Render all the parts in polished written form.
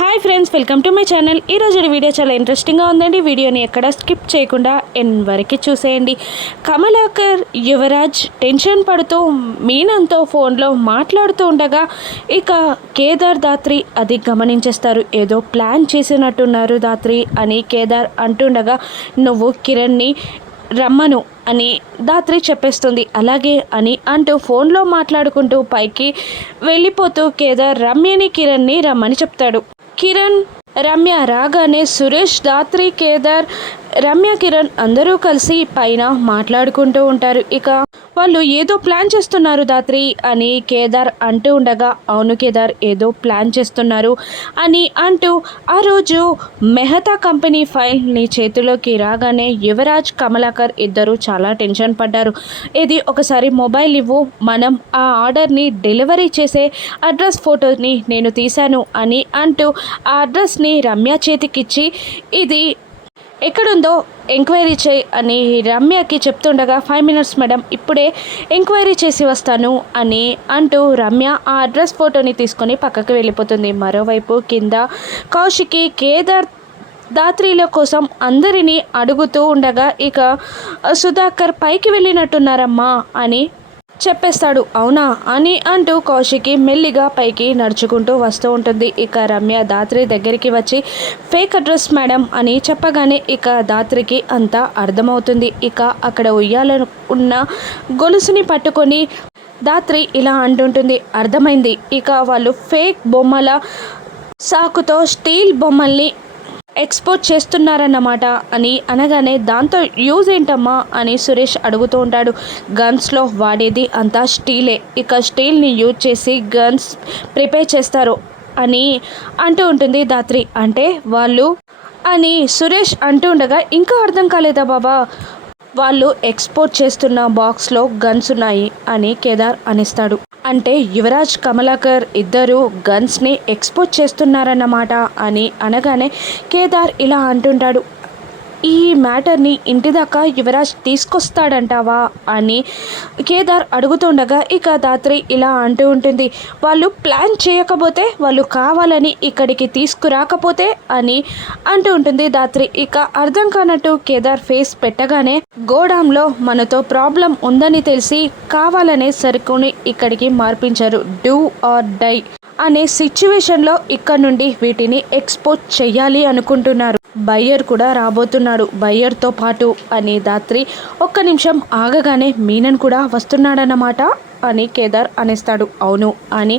Hi friends, welcome to my channel. ఈరోజు video చాలా ఇంట్రెస్టింగ్గా ఉందండి. వీడియోని ఎక్కడ స్కిప్ చేయకుండా ఎన్ వరకు చూసేయండి. కమలాకర్ యువరాజ్ టెన్షన్ పడుతూ మీనంతో ఫోన్లో మాట్లాడుతూ ఉండగా ఇక కేదార్ దాత్రి అది గమనించేస్తారు. ఏదో ప్లాన్ చేసినట్టున్నారు దాత్రి అని కేదార్ అంటుండగా నువ్వు కిరణ్ని రమ్మను అని దాత్రి చెప్పేస్తుంది. అలాగే అని అంటూ ఫోన్లో మాట్లాడుకుంటూ పైకి వెళ్ళిపోతూ కేదార్ రమ్యని కిరణ్ని రమ్మని చెప్తాడు. కిరణ్ రమ్య రాగానే సురేష్, దాత్రి, కేదార్, రమ్య, కిరణ్ అందరూ కలిసి పైన మాట్లాడుకుంటూ ఉంటారు. ఇక వాళ్ళు ఏదో ప్లాన్ చేస్తున్నారు దాత్రి అని కేదార్ అంటూ ఉండగా అవును కేదార్ ఏదో ప్లాన్ చేస్తున్నారు అని అంటూ ఆ రోజు మెహతా కంపెనీ ఫైల్ నీ చేతిలోకి రాగానే యువరాజ్, కమలాకర్ ఇద్దరు చాలా టెన్షన్ పడ్డారు. ఇది ఒకసారి మొబైల్ ఇవ్వు, మనం ఆ ఆర్డర్ని డెలివరీ చేసే అడ్రస్ ఫోటోని నేను తీశాను అని అంటూ ఆ అడ్రస్ని రమ్య చేతికిచ్చి ఇది ఎక్కడుందో ఎంక్వైరీ చేయి అని రమ్యకి చెప్తుండగా 5 minutes మేడం, ఇప్పుడే ఎంక్వైరీ చేసి వస్తాను అని అంటూ రమ్య ఆ అడ్రస్ ఫోటోని తీసుకొని పక్కకు వెళ్ళిపోతుంది. మరోవైపు కింద కౌశికి కేదార్ దాత్రిల కోసం అందరినీ అడుగుతూ ఉండగా ఇక సుధాకర్ పైకి వెళ్ళినట్టున్నారమ్మా అని చెప్పేస్తాడు. అవునా అని అంటూ కౌశికి మెల్లిగా పైకి నడుచుకుంటూ వస్తూ ఉంటుంది. ఇక రమ్య దాత్రి దగ్గరికి వచ్చి ఫేక్ అడ్రస్ మేడం అని చెప్పగానే ఇక దాత్రికి అంతా అర్థమవుతుంది. ఇక అక్కడ ఉయ్యాలను ఉన్న గొలుసుని పట్టుకొని దాత్రి ఇలా అంటుంటుంది, అర్థమైంది, ఇక వాళ్ళు ఫేక్ బొమ్మల సాకుతో స్టీల్ బొమ్మల్ని ఎక్స్పోర్ట్ చేస్తున్నారన్నమాట అని అనగానే దాంతో యూజ్ ఏంటమ్మా అని సురేష్ అడుగుతూ ఉంటాడు. గన్స్లో వాడేది అంతా స్టీలే, ఇక స్టీల్ని యూజ్ చేసి గన్స్ ప్రిపేర్ చేస్తారు అని అంటూ ఉంటుంది దాత్రి. అంటే వాళ్ళు అని సురేష్ అంటూ ఉండగా ఇంకా అర్థం కాలేదా బాబా, వాళ్ళు ఎక్స్పోర్ట్ చేస్తున్న బాక్స్లో గన్స్ ఉన్నాయి అని కేదార్ అనిస్తాడు. అంటే యువరాజ్, కమలాకర్ ఇద్దరు గన్స్ని ఎక్స్పోర్ట్ చేస్తున్నారన్నమాట అని అనగానే కేదార్ ఇలా అంటుంటాడు, ఈ మ్యాటర్ని ఇంటి దాకా యువరాజ్ తీసుకొస్తాడంటావా అని కేదార్ అడుగుతుండగా ఇక దాత్రి ఇలా అంటూ ఉంటుంది, వాళ్ళు ప్లాన్ చేయకపోతే, వాళ్ళు కావాలని ఇక్కడికి తీసుకురాకపోతే అని అంటూ ఉంటుంది దాత్రి. ఇక అర్థం కానట్టు కేదార్ ఫేస్ పెట్టగానే గోడాంలో మనతో ప్రాబ్లం ఉందని తెలిసి కావాలనే సరుకుని ఇక్కడికి మార్పించారు, డూ ఆర్ డై అనే సిచ్యువేషన్లో ఇక్కడ నుండి వీటిని ఎక్స్పోర్ట్ చేయాలి అనుకుంటున్నారు. బయ్యర్ కూడా రాబోతున్నాడు, బయ్యర్తో పాటు అని దాత్రి ఒక్క నిమిషం ఆగగానే మీనన్ కూడా వస్తున్నాడన్నమాట అని కేదార్ అనేస్తాడు. అవును అని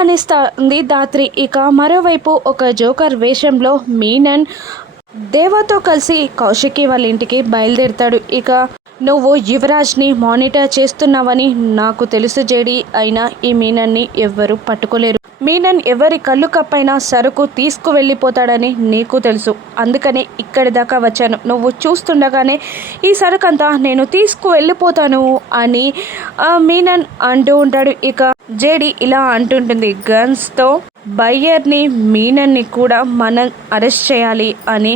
అనేస్తుంది దాత్రి. ఇక మరోవైపు ఒక జోకర్ వేషంలో మీనన్ దేవాతో కలిసి కౌశికి వాళ్ళ ఇంటికి బయలుదేరుతాడు. ఇక నువ్వు యువరాజ్ని మానిటర్ చేస్తున్నావని నాకు తెలుసు జేడి, అయినా ఈ మీనన్ని ఎవ్వరూ పట్టుకోలేరు. మీనన్ ఎవరి కళ్ళు కప్పైనా సరుకు తీసుకువెళ్ళిపోతాడని నీకు తెలుసు, అందుకనే ఇక్కడి దాకా వచ్చాను. నువ్వు చూస్తుండగానే ఈ సరుకంతా నేను తీసుకువెళ్ళిపోతాను అని మీనన్ అంటూ ఉంటాడు. ఇక జేడి ఇలా అంటుంటుంది, గన్స్తో బయ్యర్ని, మీనన్ని కూడా మనం అరెస్ట్ చేయాలి అని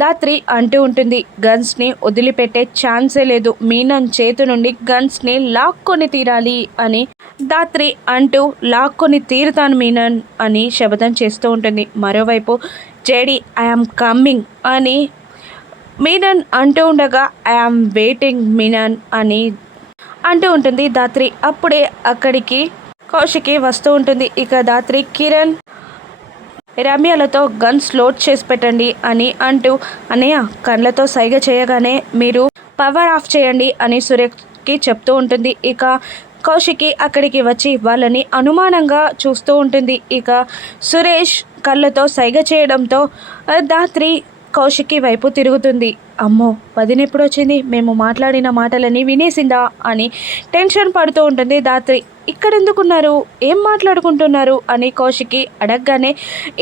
దాత్రి అంటూ ఉంటుంది. గన్స్ని వదిలిపెట్టే ఛాన్సే లేదు, మీనన్ చేతి నుండి గన్స్ని లాక్కొని తీరాలి అని దాత్రి అంటూ లాక్కొని తీరుతాను మీనన్ అని శపథం చేస్తూ ఉంటుంది. మరోవైపు జేడి ఐఆమ్ కమ్మింగ్ అని మీనన్ అంటూ ఉండగా ఐఆమ్ వెయిటింగ్ మీనన్ అని అంటూ ఉంటుంది దాత్రి. అప్పుడే అక్కడికి కౌశికి వస్తూ ఉంటుంది. ఇక దాత్రి కిరణ్, రమ్యలతో గన్స్ లోడ్ చేసి పెట్టండి అని అంటూ అన్నయ్య కళ్ళతో సైగ చేయగానే మీరు పవర్ ఆఫ్ చేయండి అని సురేష్కి చెప్తూ ఉంటుంది. ఇక కౌశికి అక్కడికి వచ్చి వాళ్ళని అనుమానంగా చూస్తూ ఉంటుంది. ఇక సురేష్ కళ్ళతో సైగ చేయడంతో దాత్రి కౌశికి వైపు తిరుగుతుంది. అమ్మో వదిన ఎప్పుడు వచ్చింది, మేము మాట్లాడిన మాటలని వినేసిందా అని టెన్షన్ పడుతూ ఉంటుంది దాత్రి. ఇక్కడెందుకున్నారు, ఏం మాట్లాడుకుంటున్నారు అని కౌశికి అడగగానే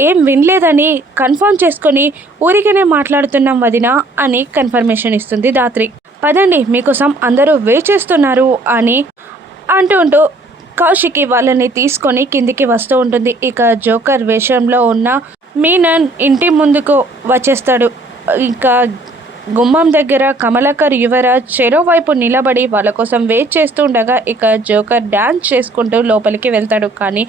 ఏం వినలేదని కన్ఫర్మ్ చేసుకొని ఊరికనే మాట్లాడుతున్నాం వదిన అని కన్ఫర్మేషన్ ఇస్తుంది దాత్రి. పదండి మీకోసం అందరూ వెయిట్ చేస్తున్నారు అని అంటూ కౌశికి వాళ్ళని తీసుకొని కిందికి వస్తూ ఉంటుంది. ఇక జోకర్ వేషంలో ఉన్న మీనన్ ఇంటి ముందుకు వచ్చేస్తాడు. ఇంకా గుమ్మం దగ్గర కమలాకర్, యువరాజ్ చెరోవైపు నిలబడి వాళ్ళ కోసం వెయిట్ చేస్తూ ఉండగా ఇక జోకర్ డ్యాన్స్ చేసుకుంటూ లోపలికి వెళ్తాడు. కానీ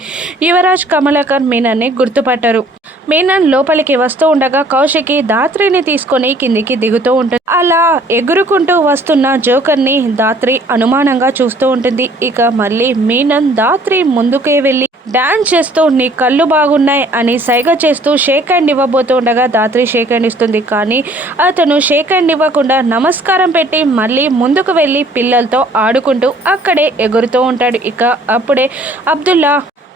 యువరాజ్, కమలాకర్ మీనన్ని గుర్తుపట్టారు. మీనన్ లోపలికి వస్తూ ఉండగా కౌశికి ధాత్రిని తీసుకొని కిందికి దిగుతూ ఉంటుంది. అలా ఎగురుకుంటూ వస్తున్న జోకర్ని ధాత్రి అనుమానంగా చూస్తూ ఉంటుంది. ఇక మళ్ళీ మీనన్ ధాత్రి ముందుకే వెళ్ళి డాన్స్ చేస్తూ నీ కళ్ళు బాగున్నాయి అని సైగ చేస్తూ షేక్ హ్యాండ్ ఇవ్వబోతూ ఉండగా ధాత్రి షేక్ హ్యాండ్ ఇస్తుంది. కానీ అతను షేక్ హ్యాండ్ ఇవ్వకుండా నమస్కారం పెట్టి మళ్ళీ ముందుకు వెళ్ళి పిల్లలతో ఆడుకుంటూ అక్కడే ఎగురుతూ ఉంటాడు. ఇక అప్పుడే అబ్దుల్లా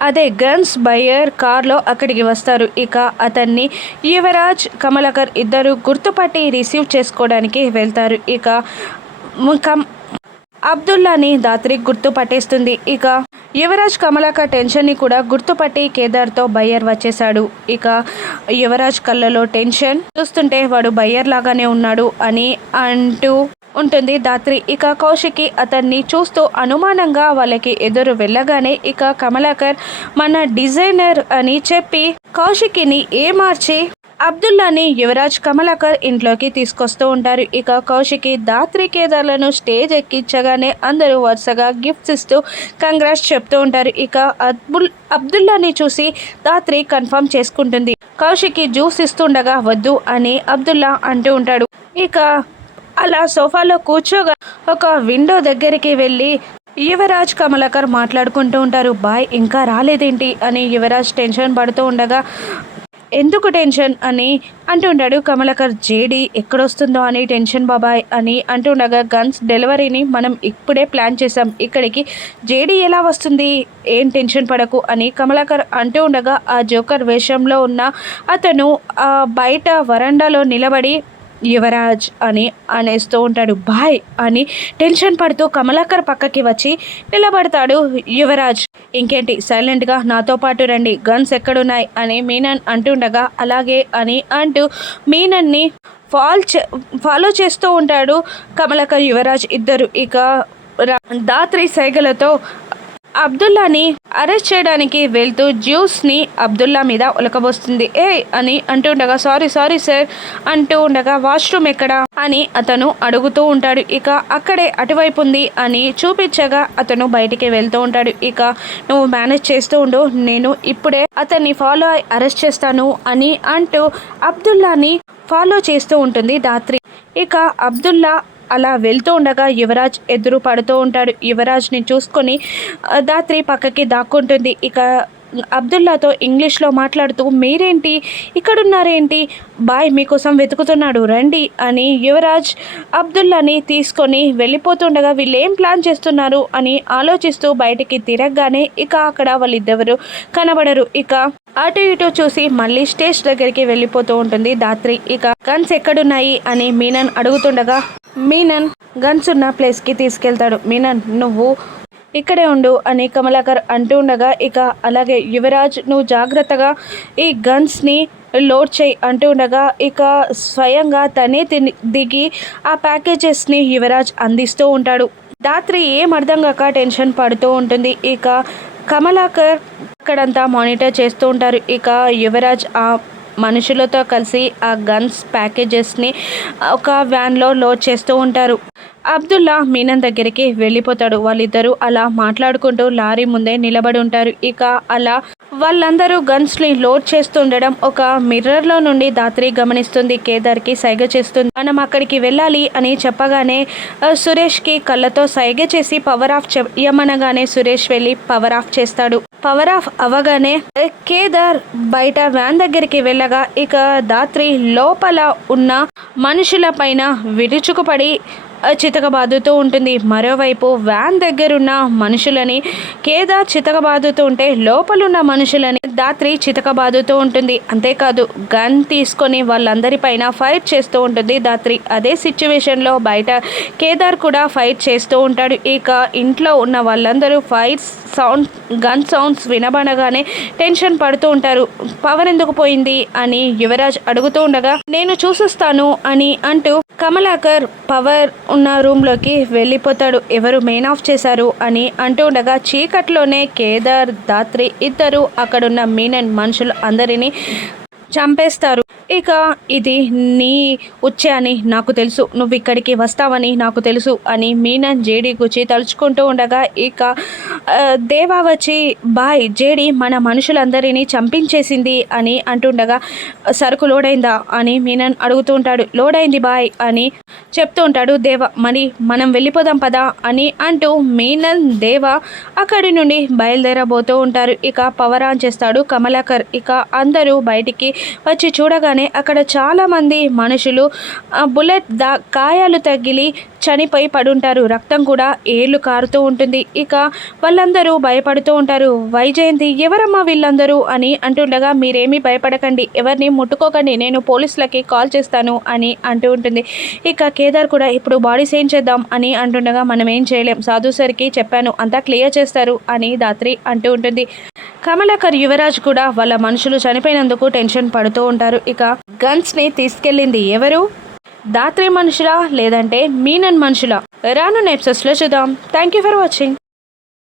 అదే గన్స్ బయ్యర్ కార్లో అక్కడికి వస్తారు. ఇక అతన్ని యువరాజ్ కమలాకర్ ఇద్దరు గుర్తుపట్టి రిసీవ్ చేసుకోవడానికి వెళ్తారు. ఇక అబ్దుల్లాని ధాత్రి గుర్తుపట్టేస్తుంది. ఇక యువరాజ్ కమలాకర్ టెన్షన్ని కూడా గుర్తుపట్టి కేదార్తో బయ్యర్ వచ్చేశాడు. ఇక యువరాజ్ కళ్ళలో టెన్షన్ చూస్తుంటే వాడు బయ్యర్ లాగానే ఉన్నాడు అని అంటూ ఉంటుంది ధాత్రి. ఇక కౌశికి అతన్ని చూస్తూ అనుమానంగా వాళ్ళకి ఎదురు వెళ్ళగానే ఇక కమలాకర్ మన డిజైనర్ అని చెప్పి కౌశికిని ఏమార్చి అబ్దుల్లాని యువరాజ్ కమలాకర్ ఇంట్లోకి తీసుకొస్తూ ఉంటారు. ఇక కౌశికి ధాత్రి కేదార్లను స్టేజ్ ఎక్కించగానే అందరూ వరుసగా గిఫ్ట్స్ ఇస్తూ కంగ్రాట్స్ చెప్తూ ఉంటారు. ఇక అబ్దుల్లాని చూసి ధాత్రి కన్ఫర్మ్ చేసుకుంటుంది. కౌశికి జ్యూస్ ఇస్తుండగా వద్దు అని అబ్దుల్లా అంటూ ఉంటాడు. ఇక అలా సోఫాలో కూర్చోగా ఒక విండో దగ్గరికి వెళ్ళి యువరాజ్ కమలాకర్ మాట్లాడుకుంటూ ఉంటారు. బాయ్ ఇంకా రాలేదేంటి అని యువరాజ్ టెన్షన్ పడుతూ ఉండగా ఎందుకు టెన్షన్ అని అంటుంటాడు కమలాకర్. జేడీ ఎక్కడొస్తుందో అని టెన్షన్ బాబాయ్ అని అంటుండగా గన్స్ డెలివరీని మనం ఇప్పుడే ప్లాన్ చేసాం, ఇక్కడికి జేడీ ఎలా వస్తుంది, ఏం టెన్షన్ పడకు అని కమలాకర్ అంటూ ఉండగా ఆ జోకర్ వేషంలో ఉన్న అతను బయట వరండాలో నిలబడి యువరాజ్ అని అనేస్తూ ఉంటాడు. బాయ్ అని టెన్షన్ పడుతూ కమలాకర్ పక్కకి వచ్చి నిలబడతాడు యువరాజ్. ఇంకేంటి సైలెంట్గా నాతో పాటు రండి, గన్స్ ఎక్కడున్నాయి అని మీనన్ అంటుండగా అలాగే అని అంటూ మీనన్ని ఫాలో చేస్తూ ఉంటాడు కమలాకర్ యువరాజ్ ఇద్దరు. ఇక ధాత్రి సైగలతో అబ్దుల్లాని అరెస్ట్ చేయడానికి వెళ్తూ జ్యూస్ని అబ్దుల్లా మీద ఉలకబోస్తుంది. అని అంటుండగా సారీ సార్ అంటూ ఉండగా వాష్రూమ్ ఎక్కడా అని అతను అడుగుతూ ఉంటాడు. ఇక అక్కడే అటువైపు ఉంది అని చూపించగా అతను బయటికి వెళ్తూ ఉంటాడు. ఇక నువ్వు మేనేజ్ చేస్తూ ఉండు, నేను ఇప్పుడే అతన్ని ఫాలో అయి అరెస్ట్ చేస్తాను అని అంటూ అబ్దుల్లాని ఫాలో చేస్తూ ఉంటుంది ధాత్రి. ఇక అబ్దుల్లా అలా వెళ్తూ ఉండగా యువరాజ్ ఎదురు పడుతూ ఉంటాడు. యువరాజ్ని చూసుకొని ధాత్రి పక్కకి దాక్కుంటుంది. ఇక అబ్దుల్లాతో ఇంగ్లీష్లో మాట్లాడుతూ మీరేంటి ఇక్కడున్నారేంటి, బాయ్ మీకోసం వెతుకుతున్నాడు రండి అని యువరాజ్ అబ్దుల్లాని తీసుకొని వెళ్ళిపోతుండగా వీళ్ళు ఏం ప్లాన్ చేస్తున్నారు అని ఆలోచిస్తూ బయటికి తిరగగానే ఇక అక్కడ వాళ్ళిద్దరు కనబడరు. ఇక అటు ఇటు చూసి మళ్ళీ స్టేజ్ దగ్గరికి వెళ్ళిపోతూ ఉంటుంది ధాత్రి. ఇక గన్స్ ఎక్కడున్నాయి అని మీనన్ అడుగుతుండగా మీనన్ గన్స్ ఉన్న ప్లేస్కి తీసుకెళ్తాడు. మీనన్ నువ్వు ఇక్కడే ఉండు అని కమలాకర్ అంటూ ఉండగా ఇక అలాగే యువరాజ్ నువ్వు జాగ్రత్తగా ఈ గన్స్ని లోడ్ చేయి అంటూ ఉండగా ఇక స్వయంగా తనే దిగి ఆ ప్యాకేజెస్ని యువరాజ్ అందిస్తూ ఉంటాడు. ధాత్రి ఏం అర్థం కాక టెన్షన్ పడుతూ ఉంటుంది. ఇక కమలాకర్ అక్కడంతా మానిటర్ చేస్తూ ఉంటారు. ఇక యువరాజ్ ఆ మనుషులతో కలిసి ఆ గన్స్ ప్యాకేజెస్ని ఒక వ్యాన్లో లోడ్ చేస్తూ ఉంటారు. అబ్దుల్లా మీనన్ దగ్గరికి వెళ్ళిపోతాడు. వాళ్ళిద్దరూ అలా మాట్లాడుకుంటూ లారీ ముందే నిలబడి ఉంటారు. ఇక అలా వాళ్ళందరూ గన్స్ని లోడ్ చేస్తుండడం ఒక మిర్రర్లో నుండి ధాత్రి గమనిస్తుంది. కేదార్కి సైగ చేస్తుంది. మనం అక్కడికి వెళ్ళాలి అని చెప్పగానే సురేష్కి కళ్ళతో సైగ చేసి పవర్ ఆఫ్ చేయమనగానే సురేష్ వెళ్ళి పవర్ ఆఫ్ చేస్తాడు. పవర్ ఆఫ్ అవ్వగానే కేదార్ బయట వ్యాన్ దగ్గరికి వెళ్ళగా ఇక ధాత్రి లోపల ఉన్న మనుషుల పైన విరుచుకుపడి చితకబాదుతూ ఉంటుంది. మరోవైపు వ్యాన్ దగ్గరున్న మనుషులని కేదార్ చితకబాదుతూ ఉంటే లోపలున్న మనుషులని ధాత్రి చితకబాదుతూ ఉంటుంది. అంతేకాదు గన్ తీసుకొని వాళ్ళందరిపైన ఫైట్ చేస్తూ ఉంటుంది ధాత్రి. అదే సిచ్యువేషన్లో బయట కేదార్ కూడా ఫైట్ చేస్తూ ఉంటాడు. ఇక ఇంట్లో ఉన్న వాళ్ళందరూ గన్ సౌండ్స్ వినబడగానే టెన్షన్ పడుతూ ఉంటారు. పవర్ ఎందుకు పోయింది అని యువరాజ్ అడుగుతూ ఉండగా నేను చూసిస్తాను అని అంటూ కమలాకర్ పవర్ ఉన్న రూమ్లోకి వెళ్ళిపోతాడు. ఎవరు మెయిన్ ఆఫ్ చేశారు అని అంటూ ఉండగా చీకట్లోనే కేదార్ ధాత్రి ఇద్దరు అక్కడున్న మీనన్ మనుషులు అందరినీ చంపేస్తారు. ఇక ఇది నీ ఉచ్చ అని నాకు తెలుసు, నువ్వు ఇక్కడికి వస్తావని నాకు తెలుసు అని మీనన్ జేడీ గురించి తలుచుకుంటూ ఉండగా ఇక దేవా వచ్చి బాయ్ జేడీ మన మనుషులందరినీ చంపించేసింది అని అంటుండగా సరుకు లోడైందా అని మీనన్ అడుగుతూ ఉంటాడు. లోడైంది బాయ్ అని చెప్తూ ఉంటాడు దేవ. మనం వెళ్ళిపోదాం పదా అని అంటూ మీనన్ దేవ అక్కడి నుండి బయలుదేరబోతూ ఉంటారు. ఇక పవర్ ఆన్ చేస్తాడు కమలాకర్. ఇక అందరూ బయటికి వచ్చి చూడగానే అక్కడ చాలామంది మనుషులు బుల్లెట్ గాయాలు తగిలి చనిపోయి పడుంటారు. రక్తం కూడా ఏళ్ళు కారుతూ ఉంటుంది. ఇక వాళ్ళందరూ భయపడుతూ ఉంటారు. వైజయంతి ఎవరమ్మా వీళ్ళందరూ అని అంటుండగా మీరేమీ భయపడకండి, ఎవరిని ముట్టుకోకండి, నేను పోలీసులకి కాల్ చేస్తాను అని అంటూ ఉంటుంది. ఇక కేదార్ కూడా ఇప్పుడు బాడీస్ ఏం చేద్దాం అని అంటుండగా మనం ఏం చేయలేం, సాధు సార్కి చెప్పాను అంతా క్లియర్ చేస్తారు అని దాత్రి అంటూ ఉంటుంది. కమలాకర్ యువరాజ్ కూడా వాళ్ళ మనుషులు చనిపోయినందుకు టెన్షన్ పడుతూ ఉంటారు. ఇక గన్స్ని తీసుకెళ్ళింది ఎవరు, దాత్రి మనుషులా లేదంటే మీనన్ మనుషులా? రానున్న ఎపిసోడ్స్లో చూద్దాం. Thank you for watching.